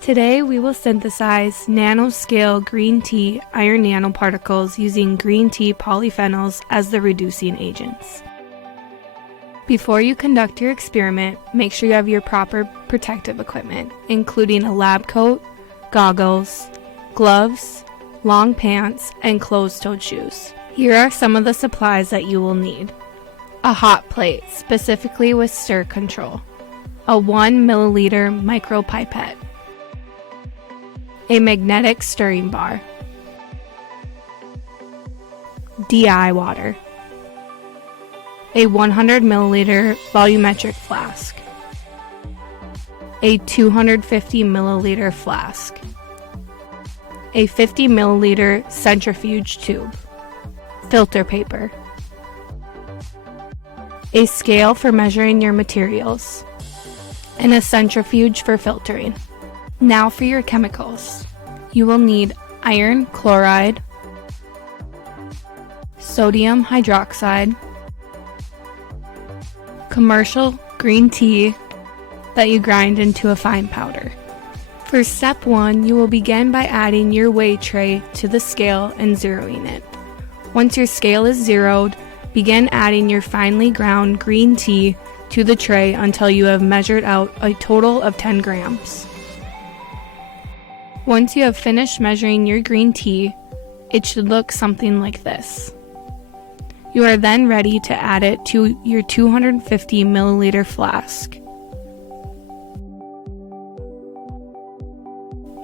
Today we will synthesize nanoscale green tea iron nanoparticles using green tea polyphenols as the reducing agents. Before you conduct your experiment, make sure you have your proper protective equipment, including a lab coat, goggles, gloves, long pants, and closed-toed shoes. Here are some of the supplies that you will need. A hot plate, specifically with stir control. A 1 milliliter micropipette. A magnetic stirring bar. DI water. A 100 milliliter volumetric flask. A 250 milliliter flask. A 50 milliliter centrifuge tube. Filter paper. A scale for measuring your materials. And a centrifuge for filtering. Now for your chemicals. You will need iron chloride, sodium hydroxide, commercial green tea that you grind into a fine powder. For step 1, you will begin by adding your weigh tray to the scale and zeroing it. Once your scale is zeroed, begin adding your finely ground green tea to the tray until you have measured out a total of 10 grams. Once you have finished measuring your green tea, it should look something like this. You are then ready to add it to your 250 milliliter flask.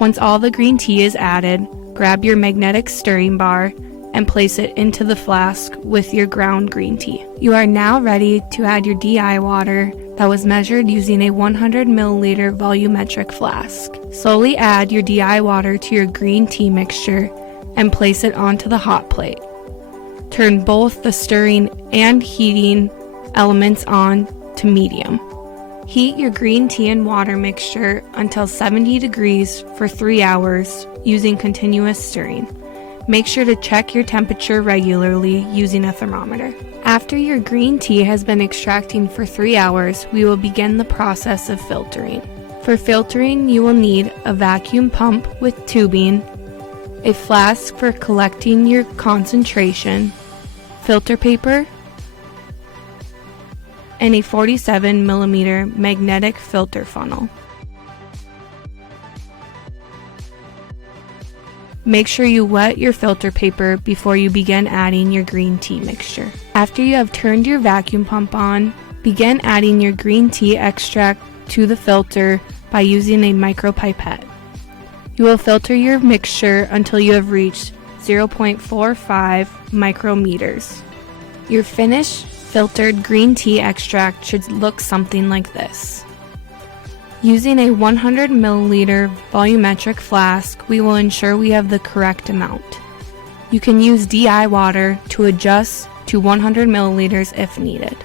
Once all the green tea is added, grab your magnetic stirring bar and place it into the flask with your ground green tea. You are now ready to add your DI water that was measured using a 100 milliliter volumetric flask. Slowly add your DI water to your green tea mixture and place it onto the hot plate. Turn both the stirring and heating elements on to medium. Heat your green tea and water mixture until 70 degrees for 3 hours using continuous stirring. Make sure to check your temperature regularly using a thermometer. After your green tea has been extracting for 3 hours, we will begin the process of filtering. For filtering, you will need a vacuum pump with tubing, a flask for collecting your concentration, filter paper, and a 47 millimeter magnetic filter funnel. Make sure you wet your filter paper before you begin adding your green tea mixture. After you have turned your vacuum pump on, begin adding your green tea extract to the filter by using a micropipette. You will filter your mixture until you have reached 0.45 micrometers. Your finished filtered green tea extract should look something like this. Using a 100 milliliter volumetric flask, we will ensure we have the correct amount. You can use DI water to adjust to 100 milliliters if needed.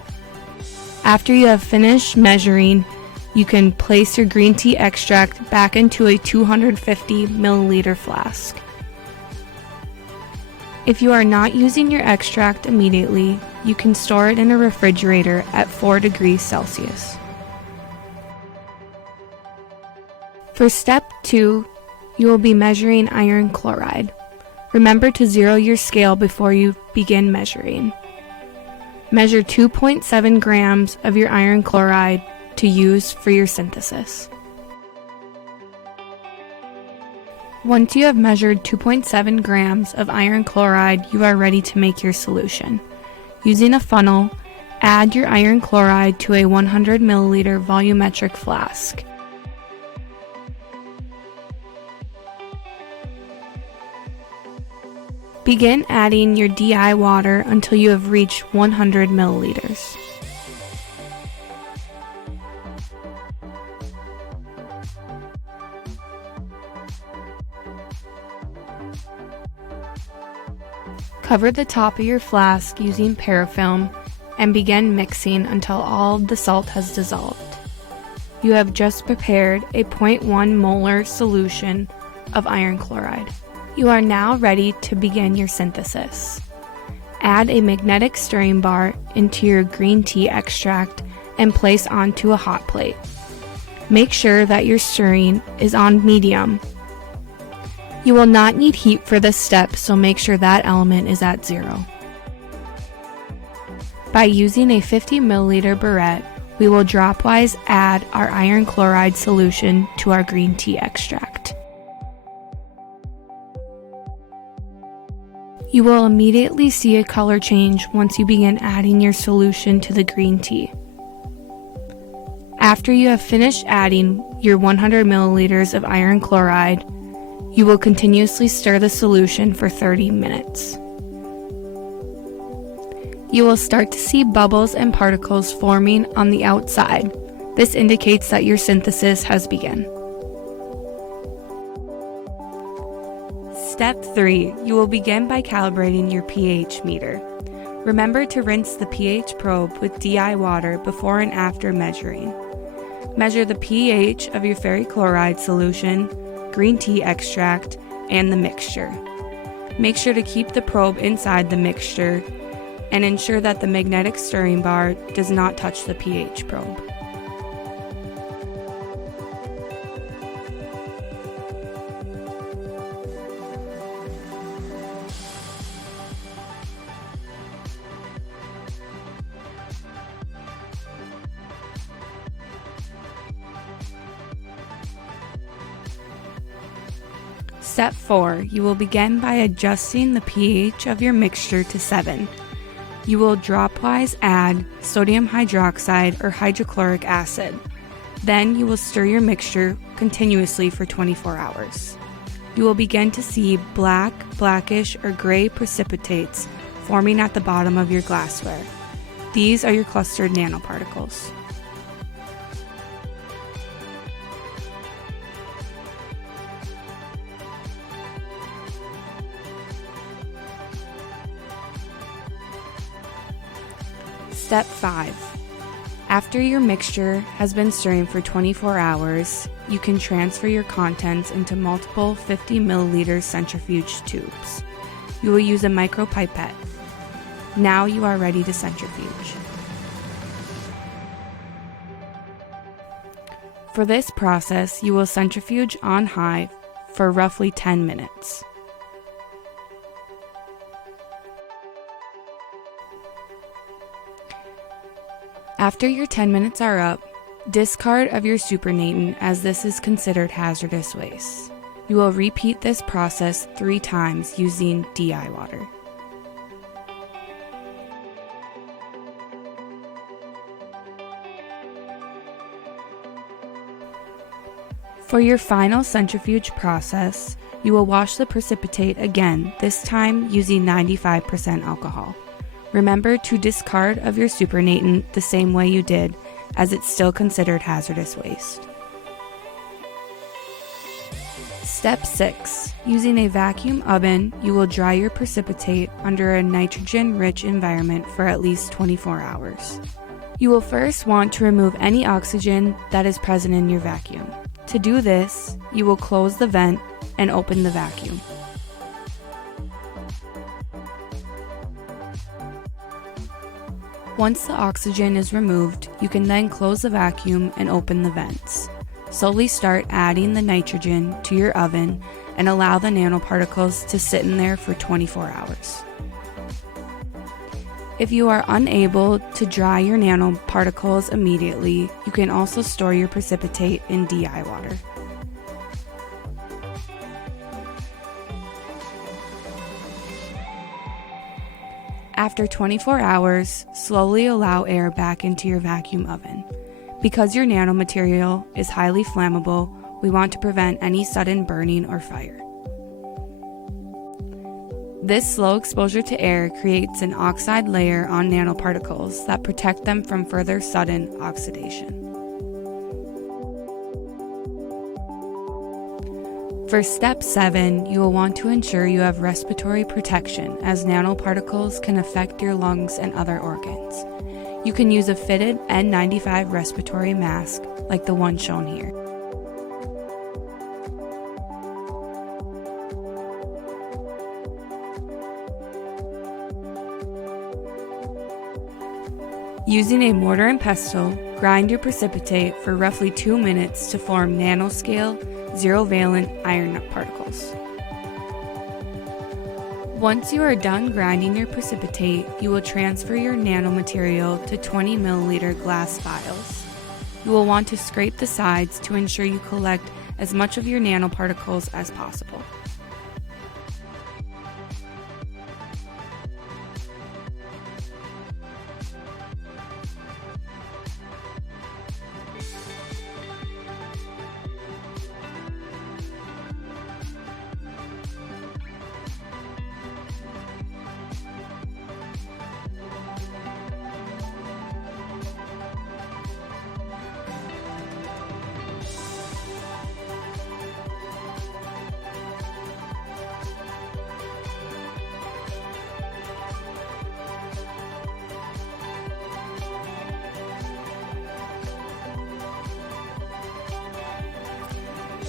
After you have finished measuring, you can place your green tea extract back into a 250 milliliter flask. If you are not using your extract immediately, you can store it in a refrigerator at 4 degrees Celsius. For step 2, you will be measuring iron chloride. Remember to zero your scale before you begin measuring. Measure 2.7 grams of your iron chloride to use for your synthesis. Once you have measured 2.7 grams of iron chloride, you are ready to make your solution. Using a funnel, add your iron chloride to a 100 milliliter volumetric flask. Begin adding your DI water until you have reached 100 milliliters. Cover the top of your flask using parafilm and begin mixing until all of the salt has dissolved. You have just prepared a 0.1 molar solution of iron chloride. You are now ready to begin your synthesis. Add a magnetic stirring bar into your green tea extract and place onto a hot plate. Make sure that your stirring is on medium. You will not need heat for this step, so make sure that element is at 0. By using a 50 milliliter burette, we will dropwise add our iron chloride solution to our green tea extract. You will immediately see a color change once you begin adding your solution to the green tea. After you have finished adding your 100 milliliters of iron chloride, you will continuously stir the solution for 30 minutes. You will start to see bubbles and particles forming on the outside. This indicates that your synthesis has begun. Step 3. You will begin by calibrating your pH meter. Remember to rinse the pH probe with DI water before and after measuring. Measure the pH of your ferric chloride solution, green tea extract, and the mixture. Make sure to keep the probe inside the mixture and ensure that the magnetic stirring bar does not touch the pH probe. Step 4. You will begin by adjusting the pH of your mixture to 7. You will dropwise add sodium hydroxide or hydrochloric acid. Then you will stir your mixture continuously for 24 hours. You will begin to see black, blackish, or gray precipitates forming at the bottom of your glassware. These are your clustered nanoparticles. Step 5. After your mixture has been stirring for 24 hours, you can transfer your contents into multiple 50 milliliter centrifuge tubes. You will use a micropipette. Now you are ready to centrifuge. For this process, you will centrifuge on high for roughly 10 minutes. After your 10 minutes are up, discard of your supernatant as this is considered hazardous waste. You will repeat this process 3 times using DI water. For your final centrifuge process, you will wash the precipitate again, this time using 95% alcohol. Remember to discard of your supernatant the same way you did, as it's still considered hazardous waste. Step 6. Using a vacuum oven, you will dry your precipitate under a nitrogen-rich environment for at least 24 hours. You will first want to remove any oxygen that is present in your vacuum. To do this, you will close the vent and open the vacuum. Once the oxygen is removed, you can then close the vacuum and open the vents. Slowly start adding the nitrogen to your oven and allow the nanoparticles to sit in there for 24 hours. If you are unable to dry your nanoparticles immediately, you can also store your precipitate in DI water. After 24 hours, slowly allow air back into your vacuum oven. Because your nanomaterial is highly flammable, we want to prevent any sudden burning or fire. This slow exposure to air creates an oxide layer on nanoparticles that protect them from further sudden oxidation. For step 7, you will want to ensure you have respiratory protection, as nanoparticles can affect your lungs and other organs. You can use a fitted N95 respiratory mask like the one shown here. Using a mortar and pestle, Grind your precipitate for roughly 2 minutes to form nanoscale, zero-valent iron particles. Once you are done grinding your precipitate, you will transfer your nanomaterial to 20 milliliter glass vials. You will want to scrape the sides to ensure you collect as much of your nanoparticles as possible.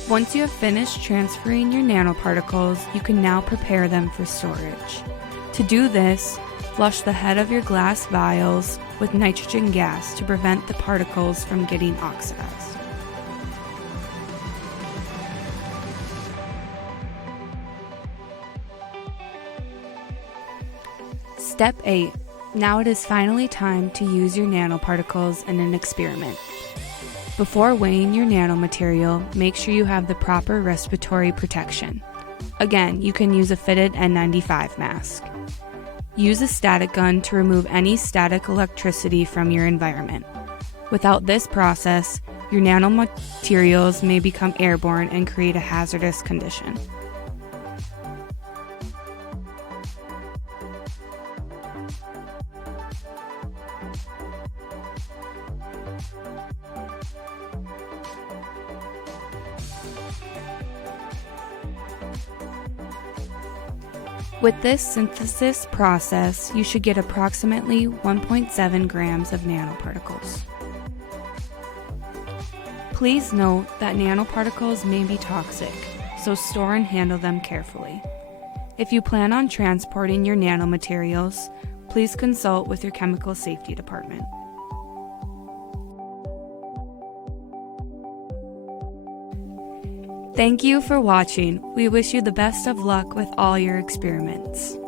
Once you have finished transferring your nanoparticles, you can now prepare them for storage. To do this, flush the head of your glass vials with nitrogen gas to prevent the particles from getting oxidized. Step 8. Now it is finally time to use your nanoparticles in an experiment. Before weighing your nanomaterial, make sure you have the proper respiratory protection. Again, you can use a fitted N95 mask. Use a static gun to remove any static electricity from your environment. Without this process, your nanomaterials may become airborne and create a hazardous condition. With this synthesis process, you should get approximately 1.7 grams of nanoparticles. Please note that nanoparticles may be toxic, so store and handle them carefully. If you plan on transporting your nanomaterials, please consult with your chemical safety department. Thank you for watching. We wish you the best of luck with all your experiments.